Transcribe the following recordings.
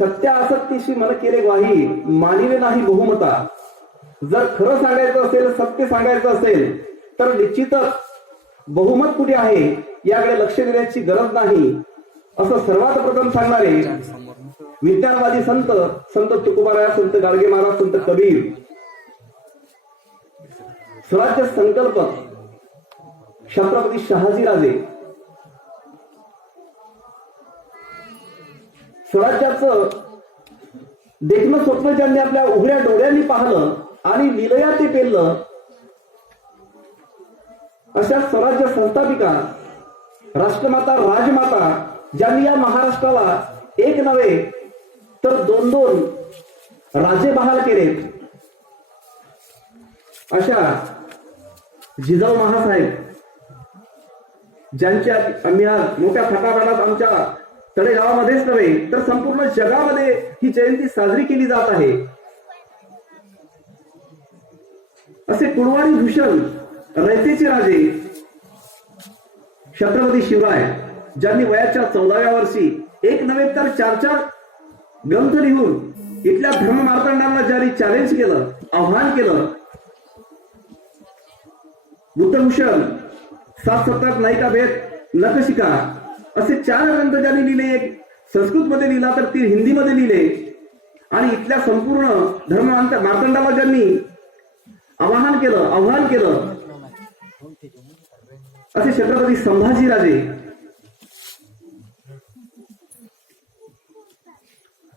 सत्य असत्यशी मन केले ग्वाही, मानिले नाही बहुमता. जर खरं सांगायचं असेल, सत्य सांगायचं असेल तर निश्चितच बहुमत कुठे आहे याकडे लक्ष देण्याची गरज नाही, असं सर्वात प्रथम सांगणारे विज्ञानवादी संत संत तुकोबाराय, संत गाडगे महाराज, संत कबीर, स्वराज्य संकल्पक छत्रपती शहाजीराजे. स्वराज्याचं देखणं स्वप्न ज्यांनी आपल्या उघड्या डोळ्यांनी पाहिलं आणि लिलया ते पेललं, अशा स्वराज्य संस्थापिका राष्ट्रमाता राजमाता ज्यांनी या महाराष्ट्राला एक नव्हे तर दोन दोन राजे बहाल केले, अशा जिजाऊ महासाहेब ज्यांच्या आम्ही आज मोठ्या फटाफटात आमच्या तळेगावामध्येच नव्हे तर संपूर्ण जगामध्ये ही जयंती साजरी केली जात आहे. असे कुणवाडी भूषण रयतेचे राजे छत्रपती शिवराय ज्यांनी वयाच्या 14व्या वर्षी एक नव्हे तर 4 ग्रंथ लिहून इथल्या धर्ममार्तंडांना ज्यांनी चॅलेंज केलं, आव्हान केलं. बुद्धभूषण, 7 सत्रात नायिका भेद, नखशिका असे 4 ग्रंथ ज्यांनी लिहिले, एक संस्कृत मध्ये लिहिला तर 3 हिंदी मध्ये लिहिले. आणि इथल्या संपूर्ण धर्म मार्तंडाला ज्यांनी आवाहन केलं, आव्हान केलं, असे छत्रपती संभाजीराजे.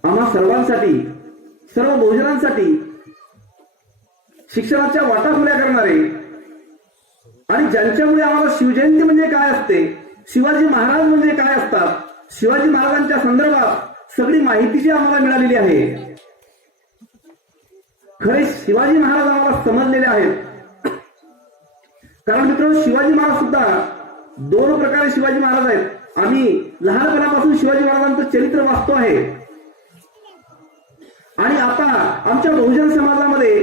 आम्हा सर्वांसाठी, सर्व बहुजनांसाठी शिक्षणाच्या वाटा खुल्या करणारे आणि ज्यांच्यामुळे आम्हाला शिवजयंती म्हणजे काय असते, शिवाजी महाराज म्हणजे काय असतात, शिवाजी महाराजांच्या संदर्भात सगळी माहिती जी आम्हाला मिळालेली आहे. खरे शिवाजी महाराज आम्हाला समजलेले आहेत. कारण मित्रांनो, शिवाजी महाराज सुद्धा 2 प्रकारे शिवाजी महाराज आहेत. आम्ही लहानपणापासून शिवाजी महाराजांचं चरित्र वाचतो आहे आणि आता आमच्या बहुजन समाजामध्ये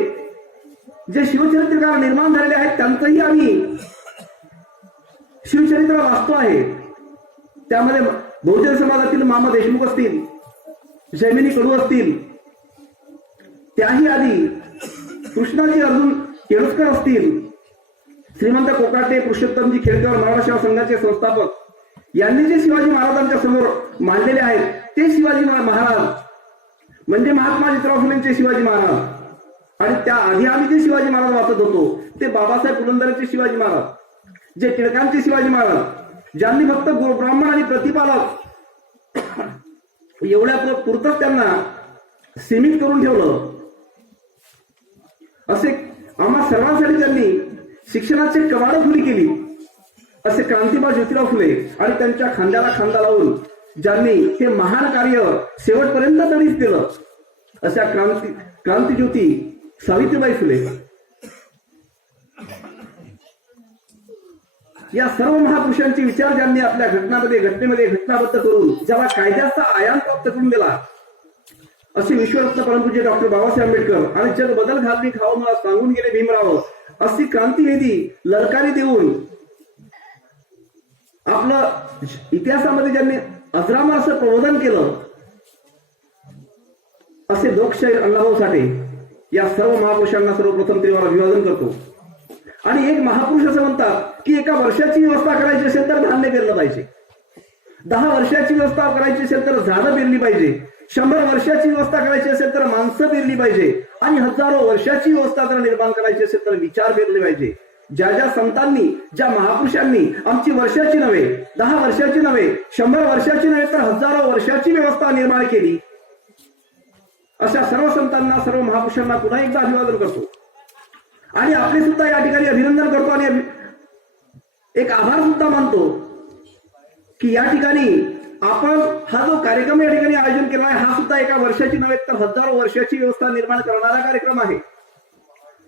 जे शिवचरित्रकार निर्माण झालेले आहेत त्यांचंही आम्ही शिवचरित्र वाचतो आहे. त्यामध्ये बहुजन समाजातील मामा देशमुख असतील, जैमिनी कडू असतील, त्याही आधी कृष्णाजी अर्जुन केळुसकर असतील, श्रीमंत कोकाटे, पुरुषोत्तमजी खेडकर, मराठा सेवा संघाचे संस्थापक यांनी जे शिवाजी महाराजांच्या समोर मांडलेले आहेत ते शिवाजी महाराज म्हणजे महात्मा ज्योतिराव फुलेंचे शिवाजी महाराज. आणि त्या आधी आम्ही जे शिवाजी महाराज वाचत होतो ते बाबासाहेब पुरंदरेचे शिवाजी महाराज, जे टिळकांचे शिवाजी महाराज, ज्यांनी फक्त ब्राह्मण आणि प्रतिपालक एवढ्या पुरतच त्यांना सीमित करून ठेवलं. असे आम्हा सर्वांसाठी त्यांनी शिक्षणाची कवाड खुली केली. असे क्रांतिबा ज्योतिराव फुले आणि त्यांच्या खांद्याला खांदा लावून ज्यांनी हे महान कार्य शेवटपर्यंत तडीस केलं, अशा क्रांतिज्योती सावित्रीबाई फुले. या सर्व महापुरुषांचे विचार ज्यांनी आपल्या घटनेमध्ये घटनाबद्ध करून ज्याला कायद्याचा आयाम प्राप्त करून दिला, असे विश्वरत्न परमपूज्य डॉक्टर बाबासाहेब आंबेडकर आणि जग बदल घालवी खावं मला सांगून गेले भीमराव, अशी क्रांतिवेदी ललकारी देऊन आपलं इतिहासामध्ये ज्यांनी अजरामर असं प्रबोधन केलं, असे लोकशाहीर अण्णाभाऊ साठे या सर्व महापुरुषांना सर्वप्रथम ते मला अभिवादन करतो. आणि एक महापुरुष असं म्हणतात की एका वर्षाची व्यवस्था करायची असेल तर धान्य पेरलं पाहिजे, 10 वर्षाची व्यवस्था करायची असेल तर झाडं पेरली पाहिजे, 100 वर्षाची व्यवस्था करायची असेल तर माणसं पेरली पाहिजे आणि हजारो वर्षाची व्यवस्था जर निर्माण करायची असेल तर विचार पेरले पाहिजे. ज्या ज्या संतांनी, ज्या महापुरुषांनी आमची वर्षाची नव्हे, 10 वर्षाची नव्हे, 100 वर्षाची नव्हे तर हजारो वर्षाची व्यवस्था निर्माण केली, अशा सर्व संतांना, सर्व महापुरुषांना पुन्हा एकदा अभिवादन करतो. आणि आपले सुद्धा या ठिकाणी अभिनंदन करतो आणि एक आभार सुद्धा मानतो की या ठिकाणी आपण हा जो कार्यक्रम या ठिकाणी आयोजन केला आहे हा सुद्धा एका वर्षाची नव्हे तर हजारो वर्षाची व्यवस्था निर्माण करणारा कार्यक्रम आहे.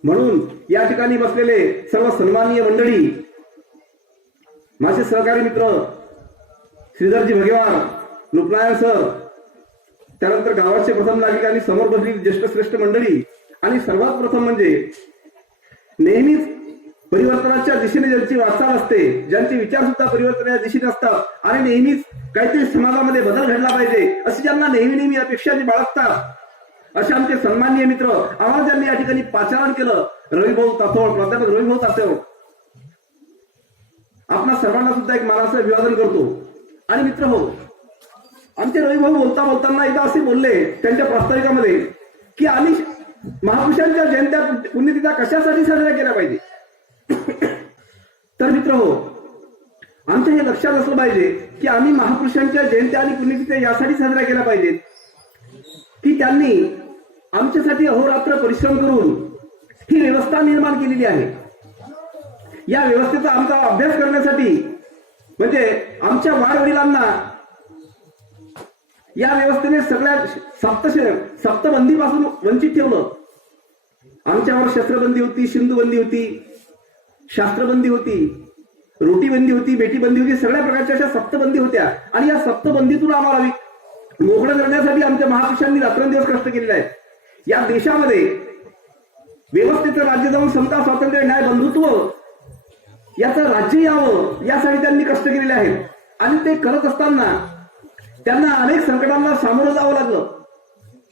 म्हणून या ठिकाणी बसलेले सर्व सन्माननीय मंडळी, माझे सहकारी मित्र श्रीधरजी भगेवार, लोकनायक सर, त्यानंतर गावाचे प्रथम नागरिक आणि समोर बसलेली ज्येष्ठ श्रेष्ठ मंडळी, आणि सर्वात प्रथम म्हणजे नेहमीच परिवर्तनाच्या दिशेने ज्यांची वाटचाल असते, ज्यांचे विचार सुद्धा परिवर्तनाच्या दिशेने असतात आणि नेहमीच काहीतरी समाजामध्ये बदल घडला पाहिजे अशी ज्यांना नेहमी अपेक्षा जी बाळगतात, अशा आमचे सन्माननीय मित्र आम्हाला ज्यांनी या ठिकाणी पाचारण केलं, रविभाऊ तासोळ, प्राध्यापक रविभाऊ तासोळ, आपणा सर्वांना सुद्धा एक मानाचं अभिवादन करतो. आणि मित्र हो, आमचे रविभाऊ बोलताना एकदा असे बोलले त्यांच्या प्रास्ताविकामध्ये की आम्ही महापुरुषांच्या जयंत्या पुण्यतिथ्या कशासाठी साजऱ्या केल्या पाहिजे. तर मित्र हो, आमच्या हे लक्षात असलं पाहिजे की आम्ही महापुरुषांच्या जयंत्या आणि पुण्यतिथ्या यासाठी साजऱ्या केल्या पाहिजेत की त्यांनी आमच्यासाठी अहोरात्र परिश्रम करून ही व्यवस्था निर्माण केलेली आहे. या व्यवस्थेचा आमचा अभ्यास करण्यासाठी म्हणजे आमच्या वाडवडिलांना या व्यवस्थेने सगळ्या सप्तबंदीपासून वंचित ठेवलं. आमच्यावर शस्त्रबंदी होती, सिंधुबंदी होती, शास्त्रबंदी होती, रोटीबंदी होती, बेटीबंदी होती, सगळ्या प्रकारच्या अशा सप्तबंदी होत्या. आणि या सप्तबंदीतून आम्हाला मोकळं करण्यासाठी आमच्या महापुरुषांनी रात्रंदिवस कष्ट केलेले आहेत. या देशामध्ये व्यवस्थेचं राज्य जाऊन समता, स्वातंत्र्य, न्याय, बंधुत्व याचं राज्य यावं यासाठी त्यांनी कष्ट केलेले आहेत. आणि ते करत असताना त्यांना अनेक संकटांना सामोरं जावं लागलं.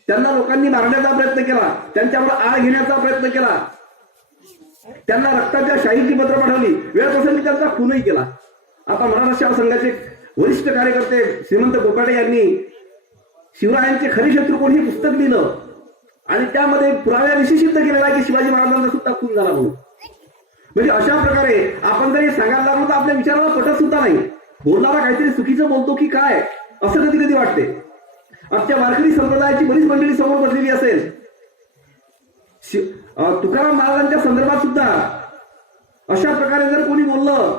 त्यांना लोकांनी मारण्याचा प्रयत्न केला, त्यांच्यावर आळ घेण्याचा प्रयत्न केला, त्यांना रक्ताच्या शाहीची पत्र पाठवली, वेळप्रसंगी त्यांचा खूनही केला. आता मराठा सेवा संघाचे वरिष्ठ कार्यकर्ते श्रीमंत कोकाटे यांनी शिवरायांचे खरे शत्रू कोण हे पुस्तक लिहिलं आणि त्यामध्ये पुराव्याविषयी सिद्ध केलेला आहे की शिवाजी महाराजांचा सुद्धा खून झाला म्हणून. म्हणजे अशा प्रकारे आपण जरी सांगायला लागलो तर आपल्या विचाराला पटत सुद्धा नाही. बोलणारा काहीतरी चुकीचं बोलतो की काय असं कधी कधी वाटते. आजच्या वारकरी संप्रदायाची बरीच मंडळी समोर बसलेली असेल. तुकाराम महाराजांच्या संदर्भात सुद्धा अशा प्रकारे जर कोणी बोललं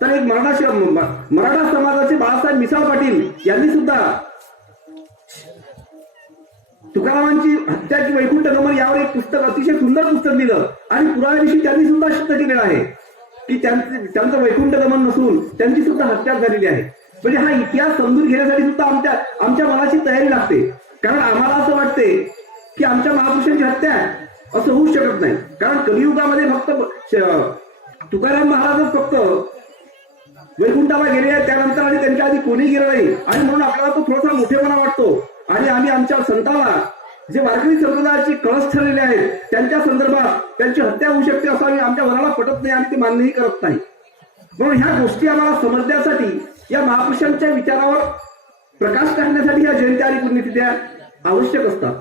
तर एक मराठा समाजाचे बाळासाहेब मिसाळ पाटील यांनी सुद्धा तुकारामांची हत्या की वैकुंठ गमन यावर एक पुस्तक, अतिशय सुंदर पुस्तक लिहिलं आणि पुराव्याविषयी त्यांनी सुद्धा सिद्ध केलेलं आहे की त्यांचं वैकुंठ गमन नसून त्यांची सुद्धा हत्या झालेली आहे. म्हणजे हा इतिहास समजून घेण्यासाठी सुद्धा आमच्या मनाची तयारी लागते. कारण आम्हाला असं वाटते की आमच्या महापुरुषांची हत्या असं होऊ शकत नाही. कारण कलियुगामध्ये फक्त तुकाराम महाराजच फक्त वैकुंठाला गेले आहेत, त्यानंतर आणि त्यांच्या आधी कोणी गेलं नाही. आणि म्हणून आपल्याला तो थोडासा मोठेपणा वाटतो आणि आम्ही आमच्या संताला जे वारकरी संप्रदायाचे कळस ठरलेले आहेत त्यांच्या संदर्भात त्यांची हत्या होऊ शकते असं आमच्या मनाला पटत नाही आणि ते मान्यही करत नाही. म्हणून ह्या गोष्टी आम्हाला समजण्यासाठी, या महापुरुषांच्या विचारावर प्रकाश टाकण्यासाठी या जयंत्या आणि पुण्यतिथ्या आवश्यक असतात.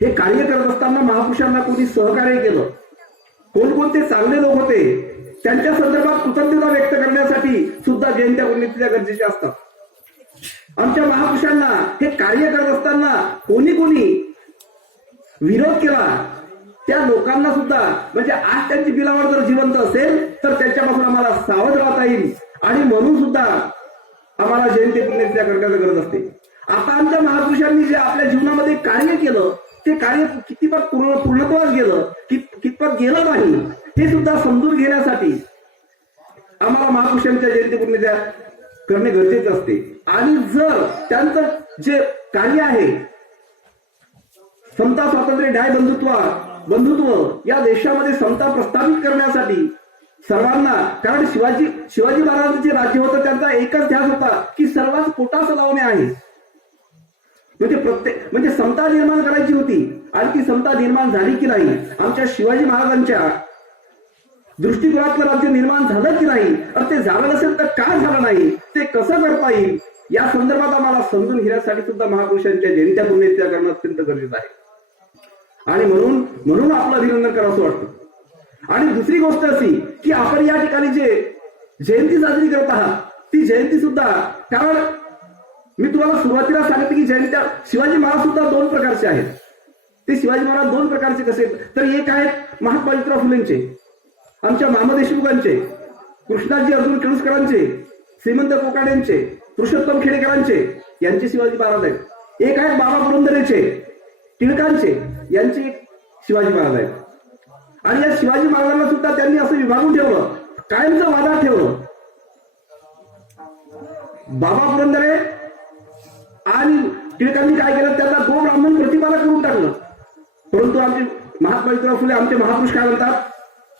हे कार्य करत असताना महापुरुषांना कोणी सहकार्य केलं, कोणकोणते चांगले लोक होते त्यांच्या संदर्भात कृतज्ञता व्यक्त करण्यासाठी सुद्धा जयंत्या पुण्यतिथ्या गरजेच्या असतात. आमच्या महापुरुषांना हे कार्य करत असताना कोणी विरोध केला त्या लोकांना सुद्धा, म्हणजे आज त्यांची बिलावर जर जिवंत असेल तर त्यांच्यापासून आम्हाला सावध राहता येईल. आणि म्हणून सुद्धा आम्हाला जयंती पुण्यतिथ्या करण्याची गरज असते. आता आमच्या महापुरुषांनी जे आपल्या जीवनामध्ये कार्य केलं ते कार्य कितपत पूर्णत्वास गेलं, कितपत गेलं नाही हे सुद्धा समजून घेण्यासाठी आम्हाला महापुरुषांच्या जयंती पुण्यतिथ्या करणे गरजेचे असते. आणि जर त्यांचं जे कार्य आहे समता, स्वातंत्र्य, न्याय, बंधुत्व या देशामध्ये समता प्रस्थापित करण्यासाठी सर्वांना, कारण शिवाजी महाराजांचे राज्य होतं त्यांचा एकच ध्यास होता की सर्वात पोटास लावणे आहे. म्हणजे समता निर्माण करायची होती आणि ती समता निर्माण झाली की नाही, आमच्या शिवाजी महाराजांच्या दृष्टिकोनातलं राज्य निर्माण झालं की नाही, ते झालं नसेल तर का झालं नाही, ते कसं करता येईल या संदर्भात आम्हाला समजून घेण्यासाठी सुद्धा महापुरुषांच्या जयंत्या पुण्यतिथ्या करणं अत्यंत गरजेचं आहे. आणि म्हणून आपलं अभिनंदन करावं वाटतं. आणि दुसरी गोष्ट अशी की आपण या ठिकाणी जे जयंती साजरी करत आहात ती जयंती सुद्धा, कारण मी तुम्हाला सुरुवातीला सांगितलं की जयंत्या शिवाजी महाराज सुद्धा दोन प्रकारचे आहेत. ते शिवाजी महाराज दोन प्रकारचे कसे, तर एक आहेत महात्मा ज्योतिराव फुलेंचे, आमच्या मामा देशमुखांचे, कृष्णाजी अर्जुन केळुसकरांचे, श्रीमंत कोकाटेंचे, पुरुषोत्तम खेडेकरांचे यांचे शिवाजी महाराज आहेत. एक आहेत बाबा पुरंदरेचे, टिळकांचे यांचे शिवाजी महाराज आहेत. आणि या शिवाजी महाराजांना सुद्धा त्यांनी असं विभागून ठेवलं, कायमचं वादात ठेवलं. बाबा पुरंदरे आणि टिळकांनी काय केलं, त्यांना गो ब्राह्मण प्रतिपादक करून टाकलं. परंतु आमचे महात्मा ज्योतिराव फुले, आमचे महापुरुष काय म्हणतात,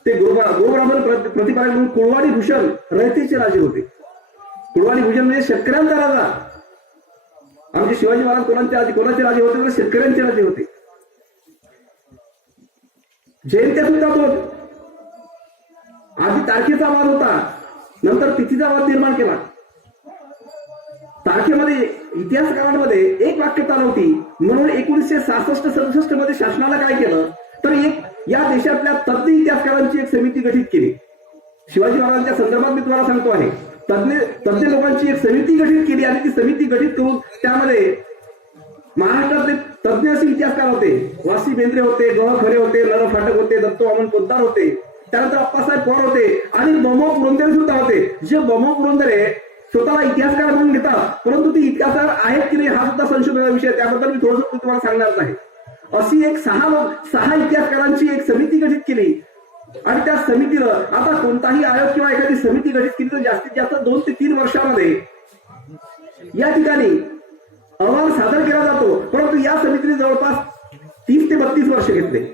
ते गोब्राह्मण प्रतिपादक म्हणून कुळवाडी भूषण रयतेचे राजे होते. कुळवाडी भूषण म्हणजे शेतकऱ्यांचा राजा. आमचे शिवाजी महाराज कोणाचे राजे होते तर शेतकऱ्यांचे राजे होते. जयंत्या सुद्धा तो आधी तारखेचा वाद होता, नंतर तिथीचा वाद निर्माण केला. तारखेमध्ये इतिहासकारांमध्ये एक वाक्यता नव्हती, म्हणून 1966-67 मध्ये शासनाला काय केलं तर एक या देशातल्या तज्ञ इतिहासकारांची एक समिती गठीत केली. शिवाजी महाराजांच्या संदर्भात मी तुम्हाला सांगतो आहे, तज्ञ लोकांची एक समिती गठीत केली आणि ती समिती गठीत करून त्यामध्ये महाराष्ट्रातले तज्ञ असे इतिहासकार होते. वासी बेंद्रे होते, गह खरे होते, नर फाटक होते, दत्त वामन पोद्दार होते, त्यानंतर अप्पासाहेब पवार होते आणि बमो पुरंदरे सुद्धा होते. जे बमो पुरंदरे स्वतःला इतिहासकार म्हणून घेतात, परंतु ते इतिहासकार आहेत की नाही हा सुद्धा संशोधनाचा विषय, त्याबद्दल मी थोडंसं तुम्हाला सांगणार आहे. अशी एक सहा इतिहासकारांची एक समिती गठीत केली आणि त्या समितीनं आता कोणताही आयोग किंवा एखादी समिती गठीत केली तर जास्तीत जास्त 2 ते 3 वर्षामध्ये या ठिकाणी अहवाल सादर केला जातो. परंतु या समितीने जवळपास 30 ते 32 वर्ष घेतले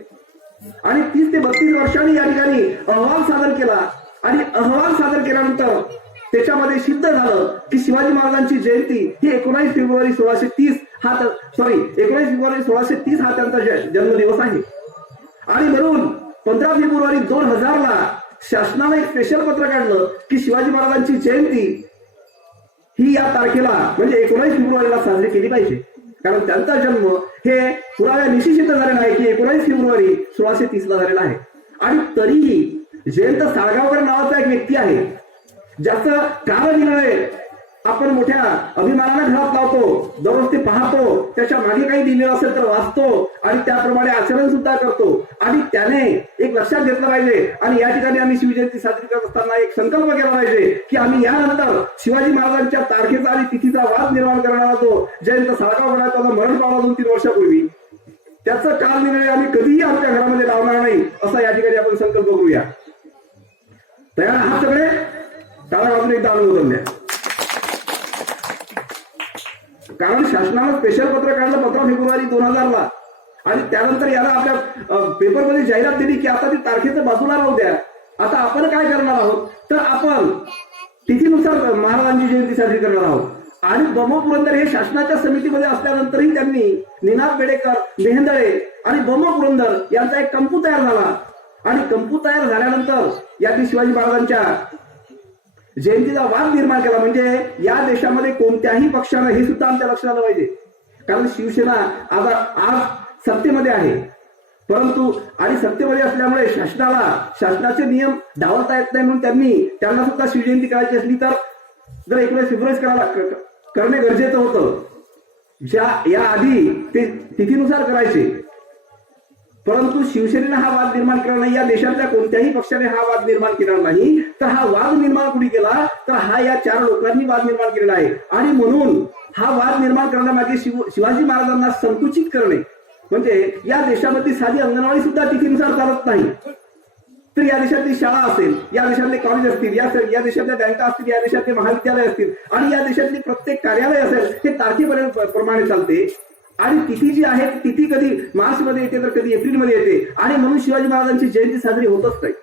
आणि 30 ते 32 वर्षांनी या ठिकाणी अहवाल सादर केला आणि अहवाल सादर केल्यानंतर त्याच्यामध्ये सिद्ध झालं की शिवाजी महाराजांची जयंती ही 19 फेब्रुवारी 1630 हा त्यांचा जन्मदिवस आहे. आणि म्हणून 15 फेब्रुवारी 2000 ला शासनाने एक स्पेशल पत्र काढलं की शिवाजी महाराजांची जयंती ही या तारखेला म्हणजे 19 फेब्रुवारीला साजरी केली पाहिजे, कारण त्यांचा जन्म हे पुराव्या निशी सिद्ध झालेला आहे की 19 फेब्रुवारी 1630 ला झालेला आहे. आणि तरीही जयंत साळगावकर नावाचा एक व्यक्ती आहे, ज्याचं कालनिर्णय आपण मोठ्या अभिमानाने घरात लावतो, दररोज ते पाहतो, त्याच्या मागे काही दिलेलं असेल तर वाचतो आणि त्याप्रमाणे आचरण सुद्धा करतो. आणि त्याने एक लक्षात घेतलं पाहिजे आणि या ठिकाणी आम्ही शिवजयंती साजरी करत असताना एक संकल्प केला पाहिजे की आम्ही यानंतर शिवाजी महाराजांच्या तारखेचा आणि तिथीचा वाद निर्माण करणारा जो जयंत साळगावकर त्याचा मरण पावला 2-3 वर्षापूर्वी, त्याचा कालनिर्णय आम्ही कधीही आमच्या घरामध्ये लावणार नाही असा या ठिकाणी आपण संकल्प करूया. तयार आहात सगळे? त्याला अजून एकदा अनुमोदन द्या. कारण शासनानं स्पेशल पत्र काढलं 15 फेब्रुवारी 2000 ला आणि त्यानंतर याला आपल्या पेपरमध्ये जाहिरात दिली की आता ती तारखेचं बाजूला राहू द्या, आता आपण काय करणार आहोत तर आपण तिथीनुसार महाराजांची जयंती साजरी करणार आहोत. आणि बमो पुरंदरे हे शासनाच्या समितीमध्ये असल्यानंतरही त्यांनी निनाद बेडेकर, मेहेंदळे आणि बमो पुरंदर यांचा एक कंपू तयार झाला आणि कंपू तयार झाल्यानंतर यांनी शिवाजी महाराजांच्या जयंतीचा वाद निर्माण केला. म्हणजे या देशामध्ये कोणत्याही पक्षानं हे सुद्धा आमच्या लक्षात आलं पाहिजे, कारण शिवसेना आज सत्तेमध्ये आहे, परंतु आणि सत्तेमध्ये असल्यामुळे शासनाचे नियम डावलता येत नाही, म्हणून त्यांना सुद्धा शिवजयंती करायची असली तर जर 19 फेब्रुवारी करणे गरजेचं होतं. या आधी ते तिथीनुसार करायचे, परंतु शिवसेनेने हा वाद निर्माण केला नाही, या देशातल्या कोणत्याही पक्षाने हा वाद निर्माण केला नाही. तर हा वाद निर्माण कुणी केला तर हा या 4 लोकांनी वाद निर्माण केलेला आहे. आणि म्हणून हा वाद निर्माण करण्यामागे शिवाजी महाराजांना संकुचित करणे, म्हणजे या देशामध्ये साधी अंगणवाडी सुद्धा तिथीनुसार चालत नाही, तर या देशातली शाळा असेल, या देशातले कॉलेज असतील, या देशातल्या बँका असतील, या देशातले महाविद्यालय असतील आणि या देशातली प्रत्येक कार्यालय असेल हे तारखेप्रमाणे चालते. आणि तिथी जी आहे तिथी कधी मार्च मध्ये येते तर कधी एप्रिलमध्ये येते आणि म्हणून शिवाजी महाराजांची जयंती साजरी होतच नाही.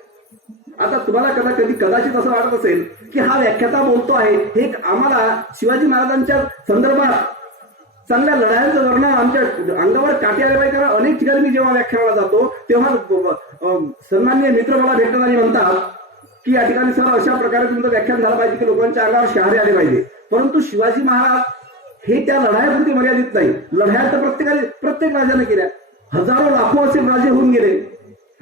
आता तुम्हाला कदाचित असं वाटत असेल की हा व्याख्याता बोलतो आहे, हे आम्हाला शिवाजी महाराजांच्या संदर्भात चांगल्या लढायांचं वर्णन आमच्या अंगावर काटे आले पाहिजे. कारण अनेक ठिकाणी मी जेव्हा व्याख्यानाला जातो तेव्हा सन्माननीय मित्र मला भेटतात आणि म्हणतात की या ठिकाणी सर अशा प्रकारे तुमचं व्याख्यान झालं पाहिजे की लोकांच्या अंगावर शहारे आले पाहिजे. परंतु शिवाजी महाराज हे त्या लढाईपुरती मर्यादित नाही, लढाया तर प्रत्येक राजाने केल्या, हजारो लाखो असे राजे होऊन गेले.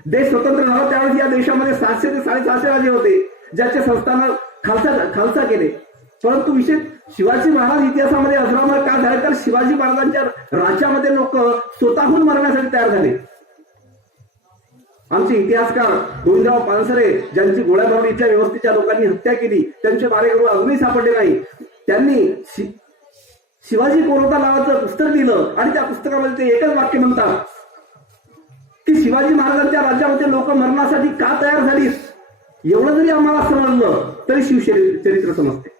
देश स्वतंत्र झाला त्यावेळेस या देशामध्ये 700 ते 650 राजे होते ज्याचे संस्थानं खालसा केले. परंतु विशेष शिवाजी महाराज इतिहासामध्ये अजरामर का झाले तर शिवाजी महाराजांच्या राज्यामध्ये लोक स्वतःहून मरण्यासाठी तयार झाले. आमचे इतिहासकार गोविंदराव पानसरे ज्यांची गोळ्याबावडी इथल्या व्यवस्थेच्या लोकांनी हत्या केली, त्यांचे मारेकरू अजूनही सापडले नाही. त्यांनी शिवाजी कोरोता नावाचं पुस्तक लिहिलं आणि त्या पुस्तकामध्ये ते एकच वाक्य म्हणतात की शिवाजी महाराजांच्या राज्यामध्ये लोक मरण्यासाठी का तयार झाली. एवढं जरी आम्हाला समजलं तरी शिवचरित्र समजते.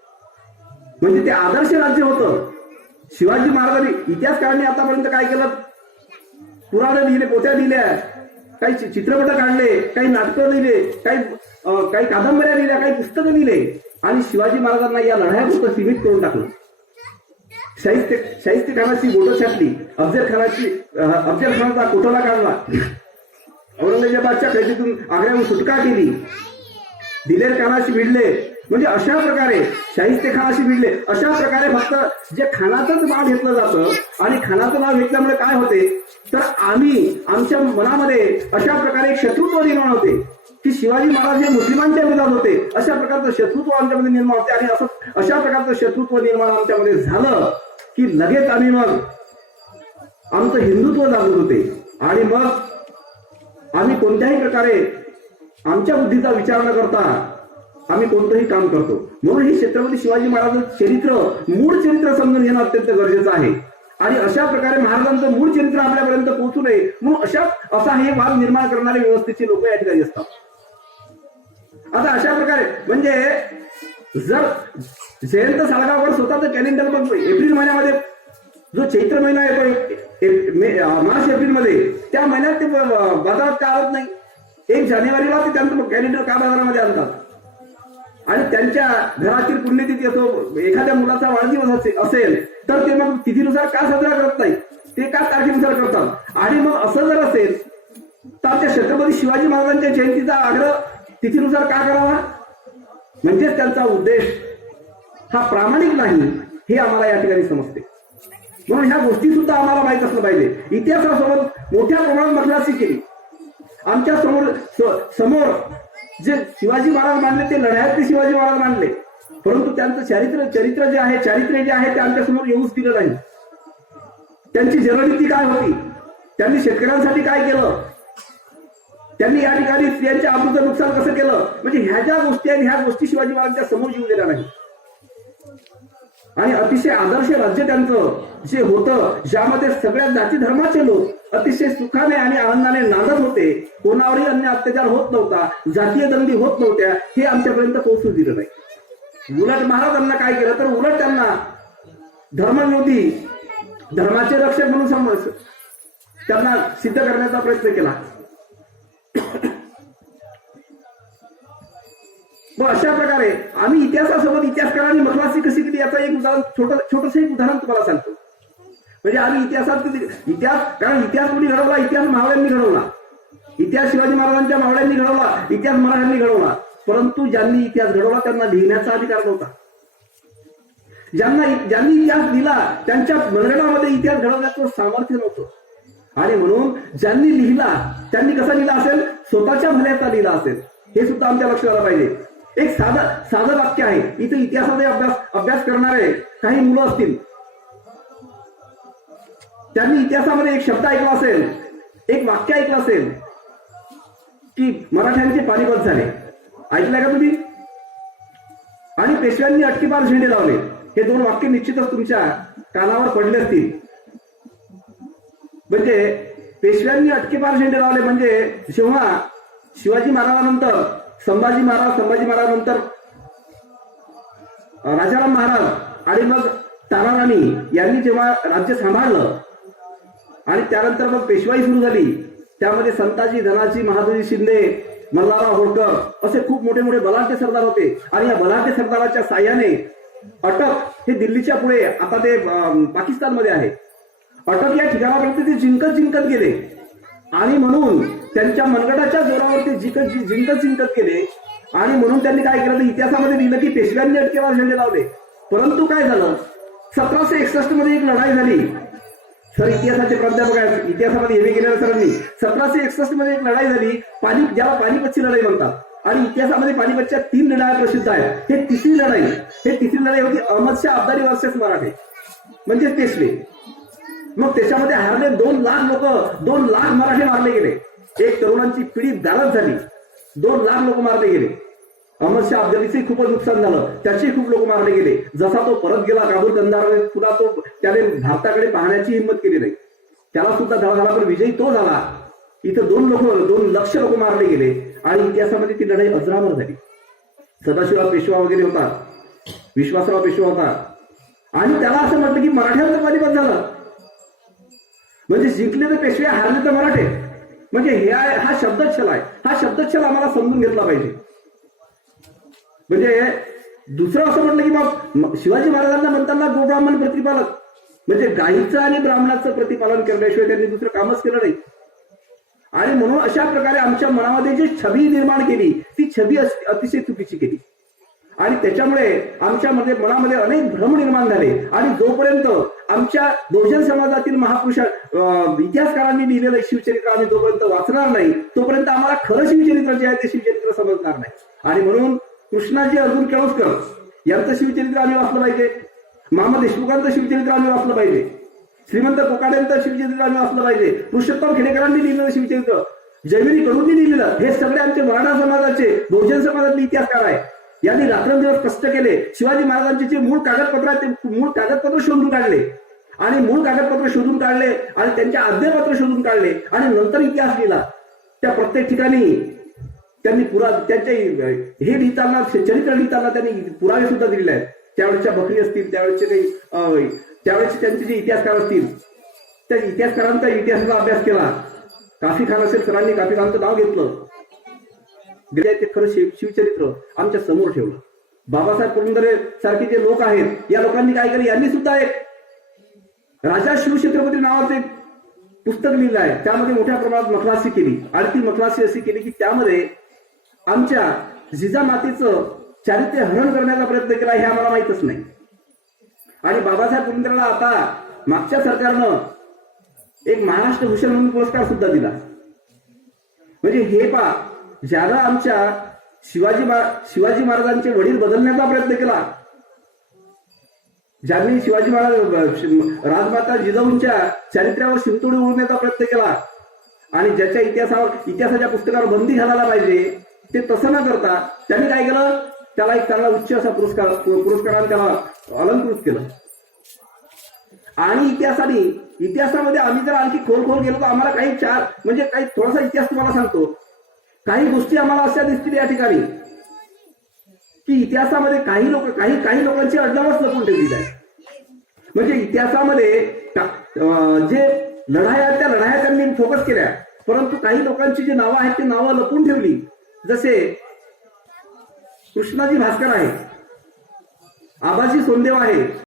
म्हणजे ते आदर्श राज्य होतं. शिवाजी महाराजांनी इतिहासकारांनी आतापर्यंत काय केलं, पुराणे लिहिले, पोथ्या लिहिल्या, काही चित्रपट काढले, काही नाटकं लिहिले, काही कादंबऱ्या लिहिल्या, काही पुस्तकं लिहिले आणि शिवाजी महाराजांना या लढाईपुरतं सीमित करून टाकलं. शाहिस्ते खानाची बोटं छाटली, अफजल खानाचा कोठवला काढला, औरंगजेबाच्या कैदीतून आग्र्याहून सुटका केली, दिलेर खानाशी भिडले, म्हणजे अशा प्रकारे शाहिस्ते खानाशी भिडले. अशा प्रकारे फक्त जे खानाचंच नाव घेतलं जातं आणि खानाचं नाव घेतल्यामुळे काय होते तर आमच्या मनामध्ये अशा प्रकारे एक शत्रुत्व निर्माण होते की शिवाजी महाराज हे मुस्लिमांच्या विरोधात होते. अशा प्रकारचं शत्रुत्व आमच्यामध्ये निर्माण होते आणि असं अशा प्रकारचं शत्रुत्व निर्माण आमच्यामध्ये झालं की लगेच आम्ही मग आमचं हिंदुत्व जागृत होते आणि मग आम्ही कोणत्याही प्रकारे आमच्या बुद्धीचा विचार न करता आम्ही कोणतंही काम करतो. म्हणून हे छत्रपती शिवाजी महाराजांचं चरित्र, मूळ चरित्र समजून घेणं अत्यंत गरजेचं आहे आणि अशा प्रकारे महाराजांचं मूळ चरित्र आपल्यापर्यंत पोहोचू नये म्हणून असा हे वाद निर्माण करणारे व्यवस्थेचे लोक या ठिकाणी असतात. आता अशा प्रकारे म्हणजे जर जयंत साळगावकर स्वतःचं कॅलेंडर बघ, एप्रिल महिन्यामध्ये जो चैत्र महिना येतो मार्च एप्रिल मध्ये, त्या महिन्यात ते बाजारात का आणत नाही? 1 जानेवारीला ते त्यांचं कॅलेंडर का बाजारामध्ये आणतात? आणि त्यांच्या घरातील पुण्यतिथी असो, एखाद्या मुलाचा वाढदिवस असेल तर ते मग तिथीनुसार का साजरा करत नाही, ते का तारखेनुसार करतात? आणि मग असं जर असेल तर त्या छत्रपती शिवाजी महाराजांच्या जयंतीचा आग्रह तिथीनुसार का करावा? म्हणजेच त्यांचा उद्देश हा प्रामाणिक नाही हे आम्हाला या ठिकाणी समजते. म्हणून ह्या गोष्टी सुद्धा आम्हाला माहित असलं पाहिजे. इतिहासासोबत मोठ्या प्रमाणात मखलासी केली. आमच्या समोर जे शिवाजी महाराज मानले ते लढ्यातले शिवाजी महाराज मानले, परंतु त्यांचं चरित्र जे आहे ते आमच्या समोर येऊच दिलं नाही. त्यांची जननीती काय होती, त्यांनी शेतकऱ्यांसाठी काय केलं, त्यांनी या ठिकाणी स्त्रियांच्या आबरूचं नुकसान कसं केलं, म्हणजे ह्या ज्या गोष्टी आहेत ह्या गोष्टी शिवाजी महाराजांच्या समोर येऊ दिल्या नाही. आणि अतिशय आदर्श राज्य त्यांचं जे होतं, ज्यामध्ये सगळ्या जाती धर्माचे लोक अतिशय सुखाने आणि आनंदाने नांदत होते, कोणावरही अन्य अत्याचार होत नव्हता, जातीय दंडी होत नव्हत्या, हे आमच्यापर्यंत पोहोचू दिलं नाही. उलट महाराजांना काय केलं तर उलट त्यांना धर्मविरोधी, धर्माचे रक्षक म्हणून त्यांना सिद्ध करण्याचा प्रयत्न केला. मग अशा प्रकारे आम्ही इतिहासासोबत इतिहासकारांनी मखलासी कशी केली याचं एक उदाहरण, छोटंसं एक उदाहरण तुम्हाला सांगतो. म्हणजे आम्ही कारण इतिहास कोणी घडवला? इतिहास मावळ्यांनी घडवला. इतिहास शिवाजी महाराजांच्या मावळ्यांनी घडवला, इतिहास मराठ्यांनी घडवला. परंतु ज्यांनी इतिहास घडवला त्यांना लिहिण्याचा अधिकार नव्हता. ज्यांनी इतिहास दिला त्यांच्या मनगटामध्ये इतिहास घडवण्याचं सामर्थ्य नव्हतं. आणि म्हणून ज्यांनी लिहिला त्यांनी कसा लिहिला असेल? स्वतःच्या भल्याचा लिहिला असेल. हे सुद्धा आमच्या लक्षात आलं पाहिजे. एक साधं वाक्य आहे. इथे इतिहासामध्ये अभ्यास करणारे काही मुलं असतील, त्यांनी इतिहासामध्ये एक शब्द ऐकला असेल, एक वाक्य ऐकलं असेल की मराठ्यांचे पानिपत झाले. ऐकलंय का तुम्ही? आणि पेशव्यांनी अटकीपार झेंडे लावले. हे 2 वाक्य निश्चितच तुमच्या कानावर पडले असतील. म्हणजे पेशव्यांनी अटकीपार झेंडे लावले म्हणजे जेव्हा शिवाजी महाराजांनंतर संभाजी महाराजांनंतर राजाराम महाराज आणि मग ताराराणी यांनी जेव्हा राज्य सांभाळलं आणि त्यानंतर मग पेशवाई सुरू झाली, त्यामध्ये संताजी, धनाजी, महादजी शिंदे, मल्हारराव होळकर असे खूप मोठे मोठे बलाढ्य सरदार होते. आणि या बलाढ्य सरदाराच्या साह्याने अटक हे दिल्लीच्या पुढे, आता ते पाकिस्तानमध्ये आहे, अटक या ठिकाणापर्यंत ते जिंकत गेले. आणि म्हणून त्यांच्या मनगटाच्या जोरावरती जिंकत गेले. आणि म्हणून त्यांनी काय केलं तर इतिहासामध्ये लिहिलं की पेशव्यांनी अटकेवर झेंडे लावले. परंतु काय झालं, 1761 मध्ये एक लढाई झाली. सर इतिहासाचे प्राध्यापक आहेत, इतिहासामध्ये हे गेलेल्या सरांनी 1761 मध्ये एक लढाई झाली, ज्याला पानिपतची लढाई म्हणतात. आणि इतिहासामध्ये पानिपतच्या 3 लढाया प्रसिद्ध आहेत. हे तिसरी लढाई होती अहमदशाह अब्दाली वर्सेस मराठे, म्हणजे पेशवे. मग त्याच्यामध्ये हरले 2 लाख लोक, 2 लाख मराठे मारले गेले. एक तरुणांची पिढी दारत झाली, 2 लाख लोक मारले गेले. अहमदशाह अब्दालीचे खूपच नुकसान झालं, त्याचे खूप लोक मारले गेले. जसा तो परत गेला काबूल कंदार, पुन्हा त्याने भारताकडे पाहण्याची हिंमत केली नाही. त्याला सुद्धा धडा झाला, पण विजयी तो झाला. इथं 2 लक्ष लोक मारले गेले. आणि इतिहासामध्ये ती लढाई अजरामर झाली. सदाशिवराव पेशवा वगैरे होता, विश्वासराव पेशवा होता. आणि त्याला असं म्हटलं की मराठ्यांचं पानिपत झालं, म्हणजे जिंकले तर पेशवे, हारले तर मराठे. म्हणजे हा शब्दच्छल आहे. हा शब्दच्छल आम्हाला समजून घेतला पाहिजे. म्हणजे दुसरं असं म्हटलं की मग शिवाजी महाराजांना म्हणताना गोब्राह्मण प्रतिपालक, म्हणजे गाईचं आणि ब्राह्मणाचं प्रतिपालन करण्याशिवाय त्यांनी दुसरं कामच केलं नाही. आणि म्हणून अशा प्रकारे आमच्या मनामध्ये जी छबी निर्माण केली ती छबी अतिशय चुकीची केली. आणि त्याच्यामुळे आमच्या मनामध्ये अनेक भ्रम निर्माण झाले. आणि जोपर्यंत आमच्या बहुजन समाजातील महापुरुष इतिहासकारांनी लिहिलेलं शिवचरित्र आम्ही जोपर्यंत वाचणार नाही तोपर्यंत आम्हाला खरं शिवचरित्र जे आहे ते शिवचरित्र समजणार नाही. आणि म्हणून कृष्णाजी अर्जुन केळुसकर यांचं शिवचरित्र आम्ही वाचलं पाहिजे, मामा देशमुखांचं शिवचरित्र आम्ही वाचलं पाहिजे, श्रीमंत कोकाड्यांचं शिवचरित्र आम्ही वाचलं पाहिजे, पुरुषोत्तम खेडेकरांनी लिहिलेलं शिवचरित्र, जयविरी कडूंनी लिहिलेलं, हे सगळे आमचे मराठा समाजाचे बहुजन समाजातले इतिहासकार आहे. यांनी रात्रंदिवस कष्ट केले. शिवाजी महाराजांचे जे मूळ कागदपत्र आहेत ते मूळ कागदपत्र शोधून काढले आणि मूळ कागदपत्र शोधून काढले आणि त्यांच्या आज्ञापत्र शोधून काढले आणि नंतर इतिहास लिहिला. त्या प्रत्येक ठिकाणी त्यांनी त्यांचे हे लिहिताना चरित्र लिहिताना त्यांनी पुरावे सुद्धा दिलेले आहेत. त्यावेळेच्या बकरी असतील, त्यावेळेचे त्यांचे जे इतिहासकार असतील त्या इतिहासकारांचा इतिहासाचा अभ्यास केला. काफी खान असेल, सरांनी काफी खानचं नाव घेतलं, ते खरं शिवचरित्र आमच्या समोर ठेवलं. बाबासाहेब पुरंदरे सारखे जे लोक आहेत या लोकांनी काय केलं, यांनी सुद्धा एक राजा शिवछत्रपती नावाचं एक पुस्तक लिहिलं आहे. त्यामध्ये मोठ्या प्रमाणात मखलासी केली आणि ती मखलासी अशी केली की त्यामध्ये आमच्या जिजामातेचं चारित्र्य हरण करण्याचा प्रयत्न केला हे आम्हाला माहितच नाही. आणि बाबासाहेब पुरंदरेला आता मागच्या सरकारनं एक महाराष्ट्र भूषण म्हणून पुरस्कार सुद्धा दिला. म्हणजे हे ज्याला आमच्या शिवाजी महाराजांचे वडील बदलण्याचा प्रयत्न केला, ज्यांनी शिवाजी महाराज राजमाता जिजाऊंच्या चारित्र्यावर शिंतोडी उडवण्याचा प्रयत्न केला आणि ज्याच्या इतिहासाच्या पुस्तकावर बंदी घालायला पाहिजे ते तसं न करता त्यांनी काय केलं, त्याला एक चांगला उच्च असा पुरस्काराने त्याला अलंकृत केलं. आणि इतिहासामध्ये आम्ही जर आणखी खोल गेलो तर आम्हाला काही थोडासा इतिहास तुम्हाला सांगतो. काही गोष्टी आम्हाला अशा दिसतील या ठिकाणी की इतिहासामध्ये काही लोकांची अडनावच लपून ठेवली आहे. म्हणजे इतिहासामध्ये जे लढाया त्या लढाया त्यांनी फोकस केल्या, परंतु काही लोकांची जी नावं आहेत ती नावं लपून ठेवली. जसे कृष्णाजी भास्कर आहे, आबाजी सोनदेव आहे,